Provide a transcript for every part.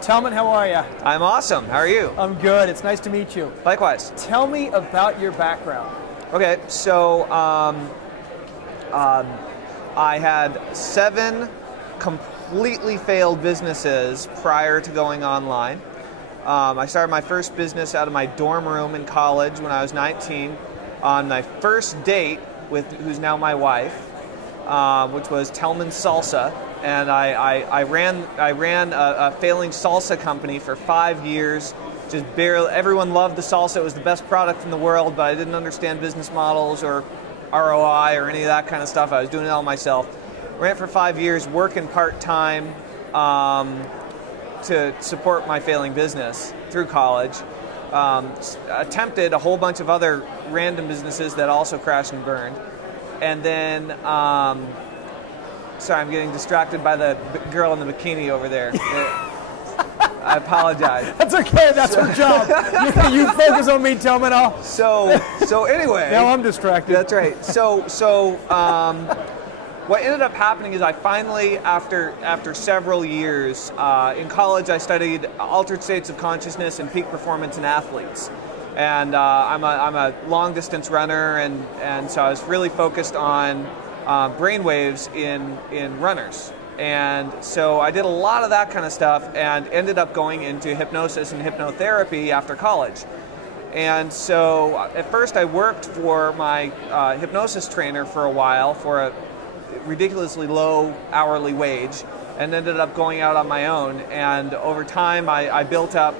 Tellman, how are you? I'm awesome. How are you? I'm good. It's nice to meet you. Likewise. Tell me about your background. Okay, so I had 7 completely failed businesses prior to going online. I started my first business out of my dorm room in college when I was 19 on my first date with who's now my wife, which was Tellman Salsa. And I ran a failing salsa company for 5 years. Just barely, everyone loved the salsa. It was the best product in the world, but I didn't understand business models or ROI or any of that kind of stuff. I was doing it all myself. Ran it for 5 years, working part-time to support my failing business through college. Attempted a whole bunch of other random businesses that also crashed and burned. And then, sorry, I'm getting distracted by the girl in the bikini over there. I apologize. That's okay. That's her job. You focus on me, Tellman. So anyway. Now I'm distracted. That's right. So what ended up happening is I finally, after several years in college, I studied altered states of consciousness and peak performance in athletes. And I'm a long distance runner, and so I was really focused on brainwaves in runners. And so I did a lot of that kind of stuff and ended up going into hypnosis and hypnotherapy after college. And so at first I worked for my hypnosis trainer for a while for a ridiculously low hourly wage, and ended up going out on my own. And over time I built up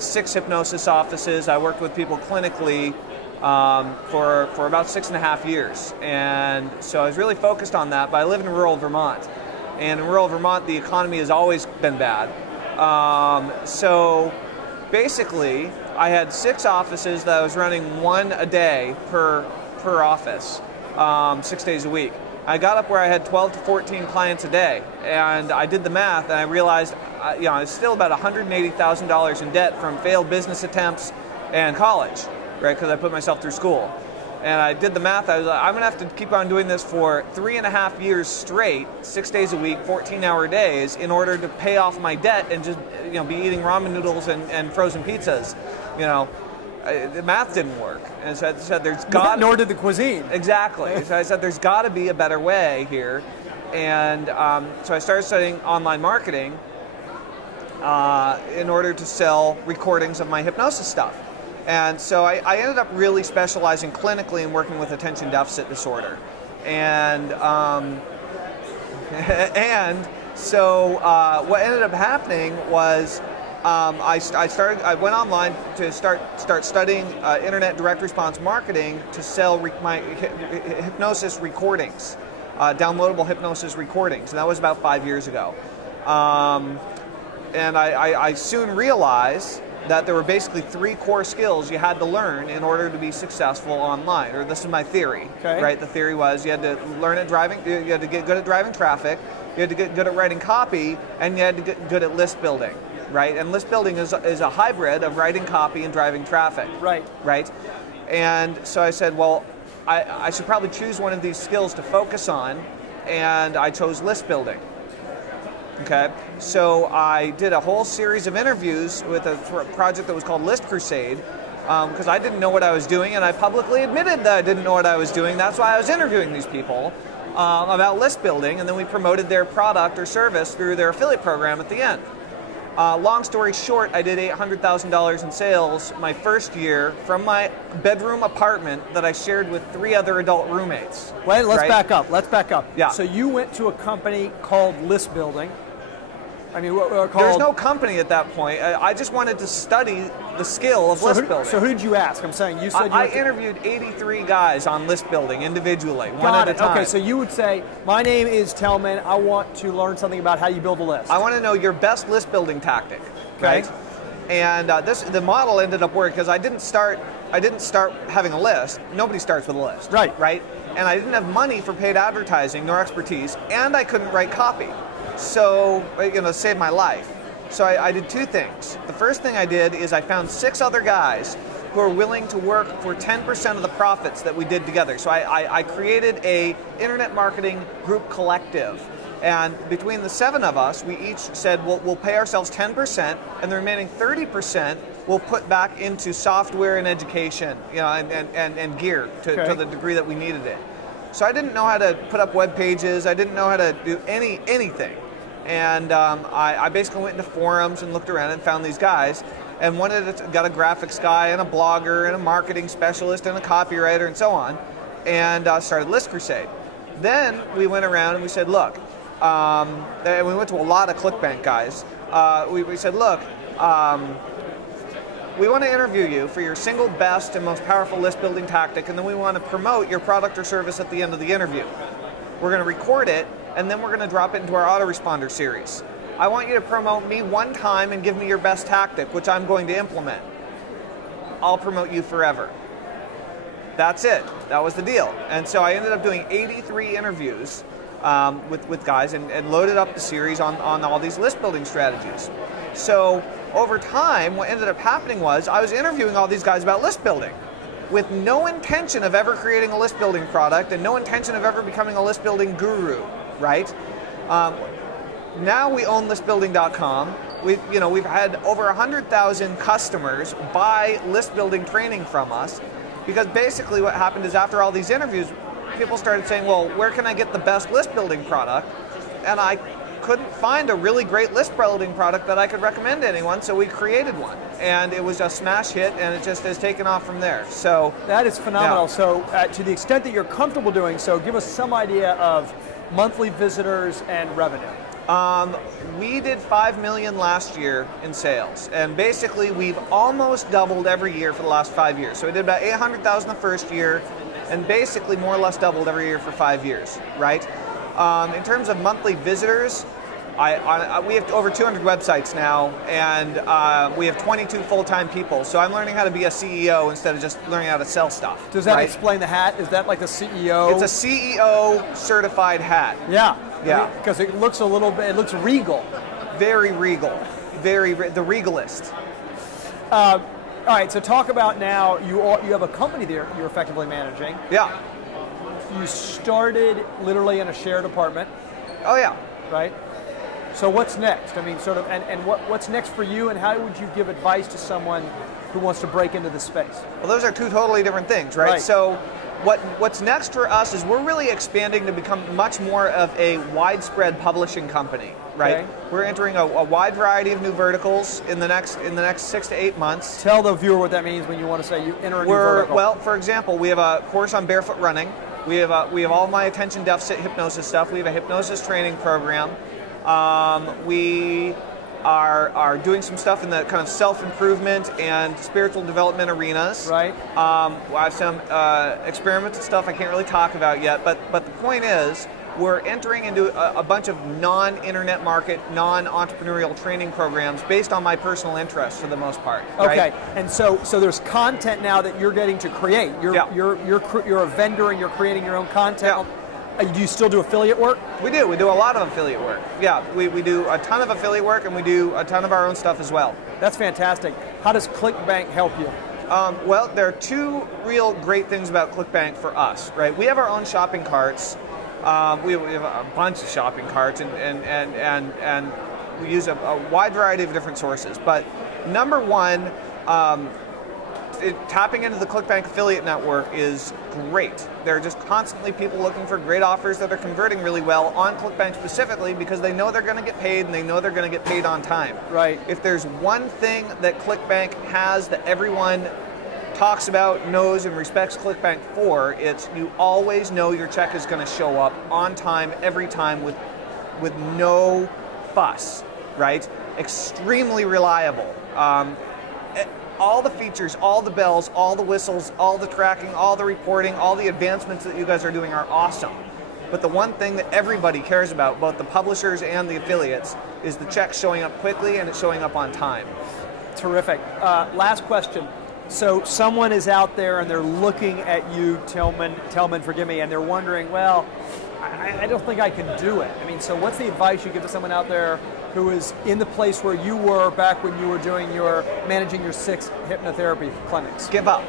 6 hypnosis offices. I worked with people clinically for about 6.5 years. And so I was really focused on that, but I live in rural Vermont. And in rural Vermont, the economy has always been bad. So basically, I had 6 offices that I was running 1 a day per office, 6 days a week. I got up where I had 12 to 14 clients a day, and I did the math, and I realized, I was still about $180,000 in debt from failed business attempts and college, right? Because I put myself through school. And I did the math. I was like, I'm going to have to keep on doing this for 3.5 years straight, 6 days a week, 14-hour days, in order to pay off my debt and just be eating ramen noodles and frozen pizzas. The math didn't work. And so I said, there's got nor did the cuisine. Exactly. So I said, there's got to be a better way here. And so I started studying online marketing in order to sell recordings of my hypnosis stuff. And so I ended up really specializing clinically in working with attention deficit disorder. And so what ended up happening was I went online to start studying internet direct response marketing to sell my hypnosis recordings, downloadable hypnosis recordings. And that was about 5 years ago. And I soon realized that there were basically 3 core skills you had to learn in order to be successful online. Or this is my theory, right? The theory was you had to learn at driving, you had to get good at driving traffic, you had to get good at writing copy, and you had to get good at list building, right? And list building is a hybrid of writing copy and driving traffic, right? And so I said, well, I should probably choose one of these skills to focus on, and I chose list building. Okay, so I did a whole series of interviews with a project that was called List Crusade because I didn't know what I was doing, and I publicly admitted that I didn't know what I was doing. That's why I was interviewing these people about list building, and then we promoted their product or service through their affiliate program at the end. Long story short, I did $800,000 in sales my first year from my bedroom apartment that I shared with 3 other adult roommates. Wait, let's back up. Let's back up. Yeah. So you went to a company called List Building. I mean, There's no company at that point. I just wanted to study the skill of list building. So who did you ask? I'm saying you said I interviewed 83 guys on list building individually, one at a time. Okay, so you would say, my name is Tellman. I want to learn something about how you build a list. I want to know your best list building tactic, right? And the model ended up working because I didn't start having a list. Nobody starts with a list, right? And I didn't have money for paid advertising nor expertise, and I couldn't write copy. So, saved my life. So I did 2 things. The first thing I did is I found 6 other guys who are willing to work for 10% of the profits that we did together. So I created a internet marketing group collective And between the 7 of us, we each said we'll pay ourselves 10%, and the remaining 30% we'll put back into software and education, and gear to the degree that we needed it. So I didn't know how to put up web pages. I didn't know how to do anything. And I basically went into forums and looked around and found these guys. And got a graphics guy and a blogger and a marketing specialist and a copywriter and so on, and started List Crusade. Then we went around and we said, look, and we went to a lot of ClickBank guys. We said, look, we want to interview you for your single best and most powerful list building tactic, and then we want to promote your product or service at the end of the interview. We're going to record it, and then we're going to drop it into our autoresponder series. I want you to promote me one time and give me your best tactic, which I'm going to implement. I'll promote you forever. That's it. That was the deal. And so I ended up doing 83 interviews with guys and loaded up the series on all these list building strategies. So over time, what ended up happening was I was interviewing all these guys about list building with no intention of ever creating a list building product and no intention of ever becoming a list building guru, right? Now we own listbuilding.com. We've had over 100,000 customers buy list building training from us, because basically what happened is after all these interviews, people started saying, well, where can I get the best list building product? And I couldn't find a really great list building product that I could recommend to anyone, so we created one. And it was a smash hit, and it just has taken off from there. So that is phenomenal. Yeah. So to the extent that you're comfortable doing so, give us some idea of monthly visitors and revenue. We did 5 million last year in sales, and basically we've almost doubled every year for the last 5 years. So we did about 800,000 the first year, and basically more or less doubled every year for 5 years, right? In terms of monthly visitors, we have over 200 websites now, and we have 22 full-time people. So I'm learning how to be a CEO instead of just learning how to sell stuff. Does that explain the hat? Is that like the CEO? It's a CEO certified hat. Yeah. Yeah. Because it looks a little bit, it looks regal. Very regal. The regalist. All right, so talk about now, you have a company there you're effectively managing. Yeah. You started literally in a shared apartment. Oh yeah. Right? So what's next? I mean, sort of, and what's next for you, and how would you give advice to someone who wants to break into the space? Well, those are two totally different things, right? So what's next for us is we're really expanding to become much more of a widespread publishing company, right? Okay. We're entering a wide variety of new verticals in the next 6 to 8 months. Tell the viewer what that means when you want to say you enter a new vertical. Well, for example, we have a course on barefoot running. We have all my attention deficit hypnosis stuff. We have a hypnosis training program. We are doing some stuff in the kind of self-improvement and spiritual development arenas. Right. I have some experimental stuff I can't really talk about yet, but the point is we're entering into a bunch of non-internet market, non-entrepreneurial training programs based on my personal interests for the most part. Okay, right? And so there's content now that you're getting to create. You're a vendor and you're creating your own content. Yeah. Do you still do affiliate work? We do. We do a lot of affiliate work. Yeah, we do a ton of affiliate work, and we do a ton of our own stuff as well. That's fantastic. How does ClickBank help you? Well, there are two real great things about ClickBank for us, right? We have our own shopping carts. We have a bunch of shopping carts, and we use a wide variety of different sources. But number one, tapping into the ClickBank affiliate network is great. There are just constantly people looking for great offers that are converting really well on ClickBank specifically because they know they're going to get paid and they know they're going to get paid on time. Right. If there's one thing that ClickBank has that everyone talks about, knows, and respects ClickBank for, it's you always know your check is going to show up on time, every time, with no fuss, right? Extremely reliable. All the features, all the bells, all the whistles, all the tracking, all the reporting, all the advancements that you guys are doing are awesome. But the one thing that everybody cares about, both the publishers and the affiliates, is the check showing up quickly and it's showing up on time. Terrific. Last question. So someone is out there and they're looking at you, Tellman, forgive me, and they're wondering, well, I don't think I can do it. I mean, so what's the advice you give to someone out there who is in the place where you were back when you were managing your 6 hypnotherapy clinics? Give up.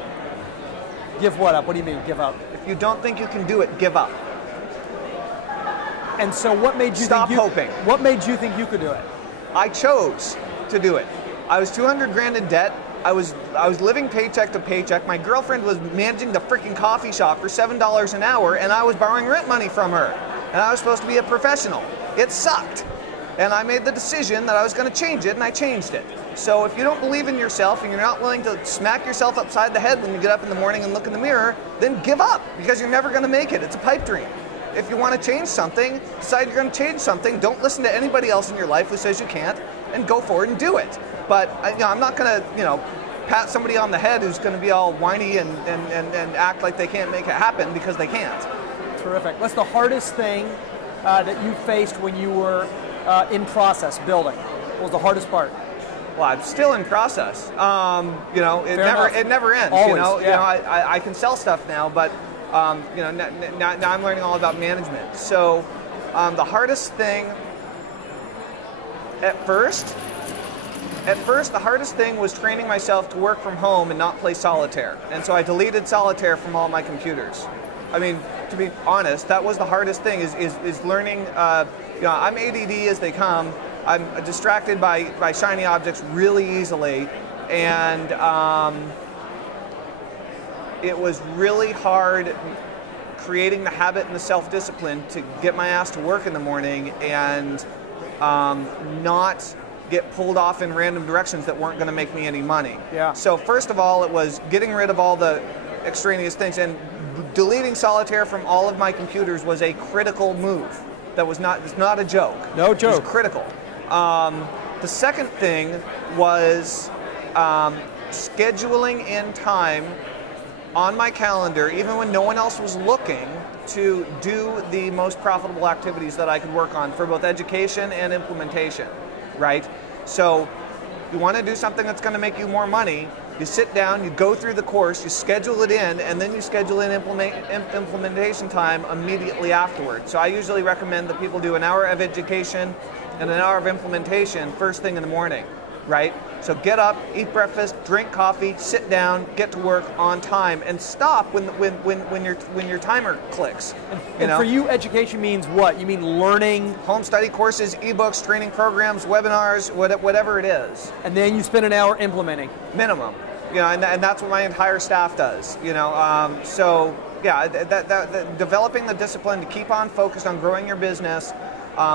Give what up? What do you mean, give up? If you don't think you can do it, give up. And so what made you Stop hoping. What made you think you could do it? I chose to do it. I was 200 grand in debt. I was living paycheck to paycheck. My girlfriend was managing the freaking coffee shop for $7 an hour, and I was borrowing rent money from her. And I was supposed to be a professional. It sucked. And I made the decision that I was going to change it, and I changed it. So if you don't believe in yourself and you're not willing to smack yourself upside the head when you get up in the morning and look in the mirror, then give up, because you're never going to make it. It's a pipe dream. If you want to change something, decide you're going to change something. Don't listen to anybody else in your life who says you can't, and go forward and do it. But I'm not going to, pat somebody on the head who's going to be all whiny and act like they can't make it happen, because they can't. Terrific. What's the hardest thing that you faced when you were in process building? What was the hardest part? Well, I'm still in process. It never ends. Always, I can sell stuff now, but now I'm learning all about management. So the hardest thing at first, the hardest thing was training myself to work from home and not play solitaire. And so I deleted solitaire from all my computers. I mean, to be honest, that was the hardest thing, is learning. I'm ADD as they come. I'm distracted by shiny objects really easily, and it was really hard creating the habit and the self-discipline to get my ass to work in the morning and not get pulled off in random directions that weren't going to make me any money. Yeah. So first of all, it was getting rid of all the extraneous things, and deleting solitaire from all of my computers was a critical move. That was it's not a joke. No joke. It was critical. The second thing was scheduling in time on my calendar, even when no one else was looking, to do the most profitable activities that I could work on for both education and implementation, right? So you want to do something that's going to make you more money, you sit down, you go through the course, you schedule it in, and then you schedule in implementation time immediately afterwards. So I usually recommend that people do an hour of education and an hour of implementation first thing in the morning, right? So get up, eat breakfast, drink coffee, sit down, get to work on time, and stop when your timer clicks. And for you, education means what? You mean learning? Home study courses, ebooks, training programs, webinars, whatever it is. And then you spend an hour implementing? Minimum. And that's what my entire staff does. So yeah, developing the discipline to keep on focused on growing your business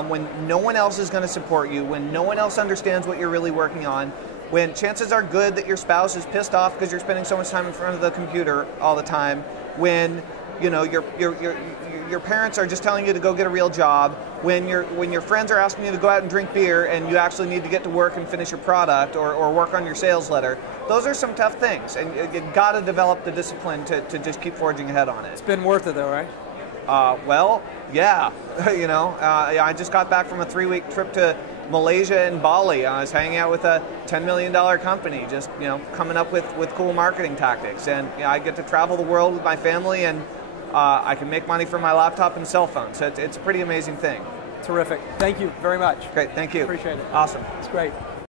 when no one else is going to support you, when no one else understands what you're really working on, when chances are good that your spouse is pissed off because you're spending so much time in front of the computer all the time, when your parents are just telling you to go get a real job, when your friends are asking you to go out and drink beer and you actually need to get to work and finish your product or work on your sales letter. Those are some tough things, and you've got to develop the discipline to just keep forging ahead on it. It's been worth it though, right? Well, yeah. I just got back from a 3-week trip to Malaysia and Bali. I was hanging out with a $10 million company, just coming up with cool marketing tactics. And I get to travel the world with my family, and I can make money from my laptop and cell phone. So it's a pretty amazing thing. Terrific. Thank you very much. Great, thank you. Appreciate it. Awesome. It's great.